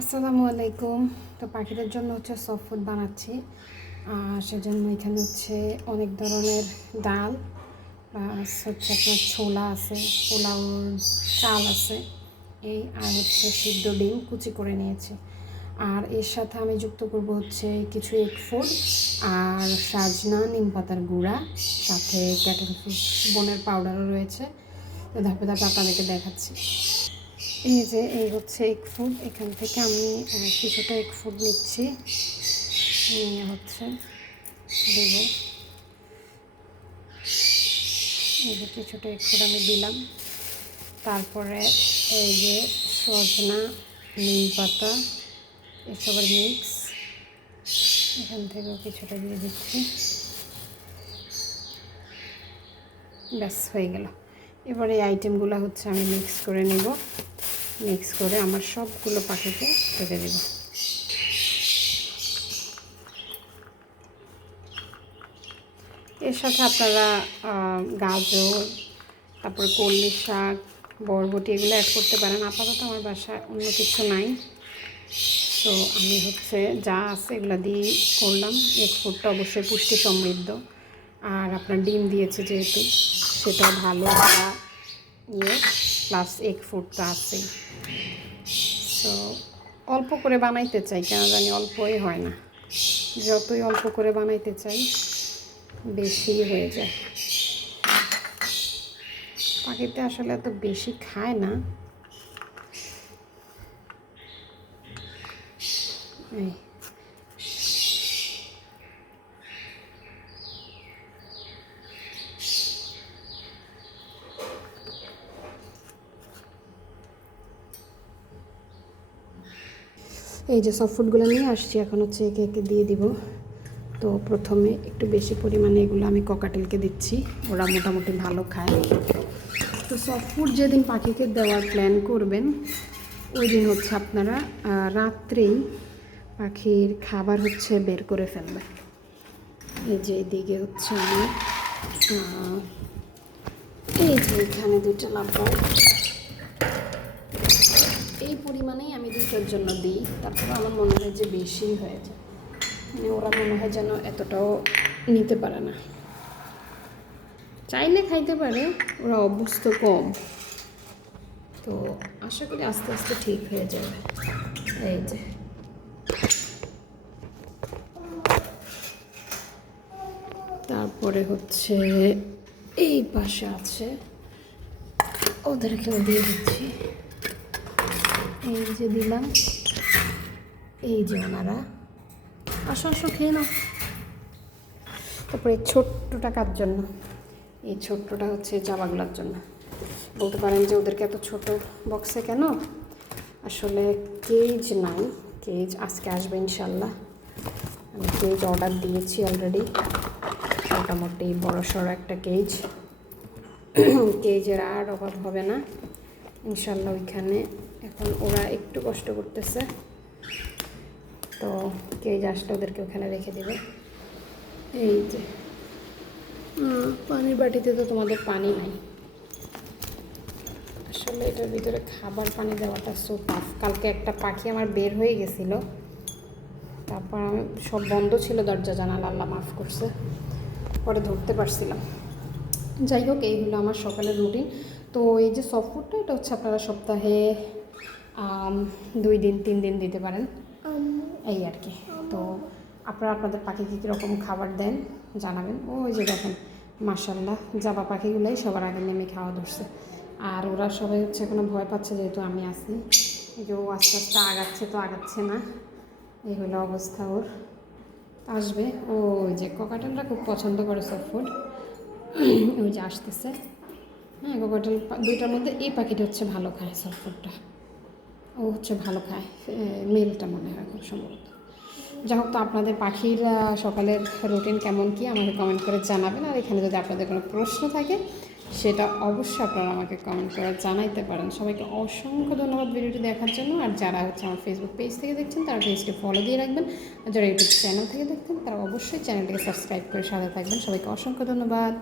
আসসালামু আলাইকুম। তো পাখিদের জন্য হচ্ছে সফট ফুড বানাচ্ছি। সেজন্য এখানে হচ্ছে অনেক ধরনের ডাল প্লাস হচ্ছে আপনার ছোলা আছে, পোলাও চাল আছে, এই আর হচ্ছে সিদ্ধ ডিম কুচি করে নিয়েছি। আর এর সাথে আমি যুক্ত করব হচ্ছে কিছু এগ ফুড আর সাজনা নিম পাতার গুঁড়া, সাথে ক্যাটেল ফিশ বনের পাউডারও রয়েছে। তো ধাপে ধাপে আপনাদেরকে দেখাচ্ছি। এই হচ্ছে এগ ফুড। এখান থেকে আমি কিছুটা এগ ফুড নিচ্ছি, নিয়ে হচ্ছে দেবো। এই যে কিছুটা এগ ফুড আমি দিলাম। তারপরে এই যে সজনা, নিম পাতা এসবের মিক্স এখান থেকেও কিছুটা দিয়ে দিচ্ছি। ব্যাস হয়ে গেল। এবার এই আইটেমগুলো হচ্ছে আমি মিক্স করে নেব। মিক্স করে আমার সবগুলো পাখিকে খেতে দেব। এর সাথে আপনারা গাজর, তারপরে কলমি শাক, বরবটি এগুলো অ্যাড করতে পারেন। আপাতত আমার বাসায় অন্য কিছু নাই, তো আমি হচ্ছে যা আছে এগুলো দিয়েই করলাম। এগ ফুডটা অবশ্যই পুষ্টি সমৃদ্ধ, আর আপনার ডিম দিয়েছে যেহেতু সেটা ভালো একটা প্লাস এগ ফুডটা আছেই। তো অল্প করে বানাইতে চাই, কেন জানি অল্পই হয় না। যতই অল্প করে বানাইতে চাই বেশি হয়ে যায়। পাখিতে আসলে এত বেশি খায় না। এই এই যে সফট ফুডগুলো নিয়ে আসছি, এখন হচ্ছে একে একে দিয়ে দিব। তো প্রথমে একটু বেশি পরিমাণে এগুলো আমি ককাটেলকে দিচ্ছি, ওরা মোটামুটি ভালো খায়। তো সফট ফুড যেদিন পাখিকে দেওয়ার প্ল্যান করবেন ওই দিন হচ্ছে আপনারা রাত্রেই পাখির খাবার হচ্ছে বের করে ফেলবেন। এই যে এদিকে হচ্ছে আমার এই যে এখানে দুটো লাভবার্ড, এই পরিমাণেই আমি দুটোর জন্য দিই। তারপরে আমার মনে হয় যে বেশি হয়ে যায়, মানে ওরা মনে হয় যেন এতটাও নিতে পারে না। চাইলে খাইতে পারে, ওরা অভ্যস্ত কম, তো আশা করি আস্তে আস্তে ঠিক হয়ে যাবে। এই যে তারপরে হচ্ছে এই পাশে আছে, ওদেরকেও দিয়ে দিচ্ছি। এই যে দিলাম, এই যে ওনারা আসো আসো খেয়ে নাও। তারপরে ছোট্টটা কার জন্য? এই ছোট্টটা হচ্ছে জামাগুলোর জন্য। বলতে পারেন যে ওদেরকে এত ছোট বক্সে কেন? আসলে কেজ নাই, কেজ আজকে আসবে ইনশাল্লাহ। আমি কেজ অর্ডার দিয়েছি অলরেডি, মোটামুটি বড়সড় একটা কেজ। কেজের আর অভাব হবে না ইনশাল্লাহ ওইখানে। এখন ওরা একটু কষ্ট করতেছে, তো কেজ আসলে ওদেরকে ওখানে রেখে দেবে। এই যে পানির বাটিতে তো তোমাদের পানি নাই, আসলে এটার ভিতরে খাবার পানি দেওয়াটা সো টাফ। কালকে একটা পাখি আমার বের হয়ে গেছিলো, তারপর আমি সব বন্ধ ছিল দরজা জানালা, আল্লাহ মাফ করছে, পরে ধরতে পারছিলাম। যাই হোক, এই হলো আমার সকালের রুটিন। তো এই যে সফট ফুডটা, এটা হচ্ছে আপনারা সপ্তাহে 2 দিন 3 দিন দিতে পারেন, এই আর কি। তো আপনারা আপনাদের পাখিকে কীরকম খাবার দেন জানাবেন। ওই যে দেখেন মাশাল্লাহ জাবা পাখিগুলোই সবার আগে নেমে খাওয়া ধরছে, আর ওরা সবাই হচ্ছে এখনো ভয় পাচ্ছে যেহেতু আমি আসি। এই যে ও আস্তে আস্তে আগাচ্ছে, তো আগাচ্ছে না, এই হলো অবস্থা ওর। আসবে ওই যে ককাটেলরা খুব পছন্দ করে সফট ফুড, ওই যে আসতেছে। হ্যাঁ, ককাটেল দুইটার মধ্যে এই পাখিটা হচ্ছে ভালো খায় সফট ফুডটা, ও হচ্ছে ভালো খায়, মেলটা মনে হয় খুব সম্ভবত। যাই হোক, তো আপনাদের পাখির সকালের রুটিন কেমন কি আমাকে কমেন্ট করে জানাবেন। আর এখানে যদি আপনাদের কোনো প্রশ্ন থাকে সেটা অবশ্যই আপনারা আমাকে কমেন্ট করে জানাইতে পারেন। সবাইকে অসংখ্য ধন্যবাদ ভিডিওটি দেখার জন্য। আর যারা হচ্ছে আমার ফেসবুক পেজ থেকে দেখছেন তারা পেজটি ফলো দিয়ে রাখবেন, আর যারা ইউটিউব চ্যানেল থেকে দেখছেন তারা অবশ্যই চ্যানেলটিকে সাবস্ক্রাইব করে সাথে থাকবেন। সবাইকে অসংখ্য ধন্যবাদ।